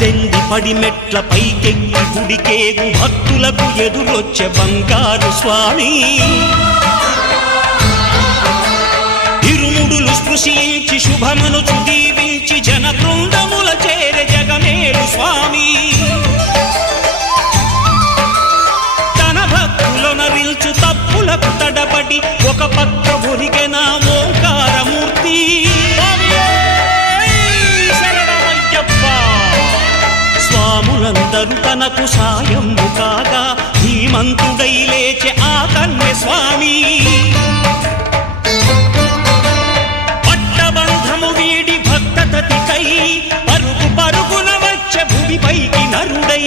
18 పడిమెట్ల పైకెక్కి గుడికేగు భక్తులకు ఎదురొచ్చే బంగారు స్వామి ఇరుముడులు స్పృశించి శుభమనుచు దీవించి జన బృందముల చేరే జగమేలు స్వామి తన భక్తులనరిల్చు తప్పులకు తడబడి ఒక పక్క ఒరిగెన ఓంకారమూర్తి స్వాములందరూ తనకు సాయము కాగా ధీమంతుడై లేచే ఆ కన్య స్వామి పట్టబంధము వీడి భక్తతతికై పరుగు పరుగున వచ్చే భూమిపైకి నరుడై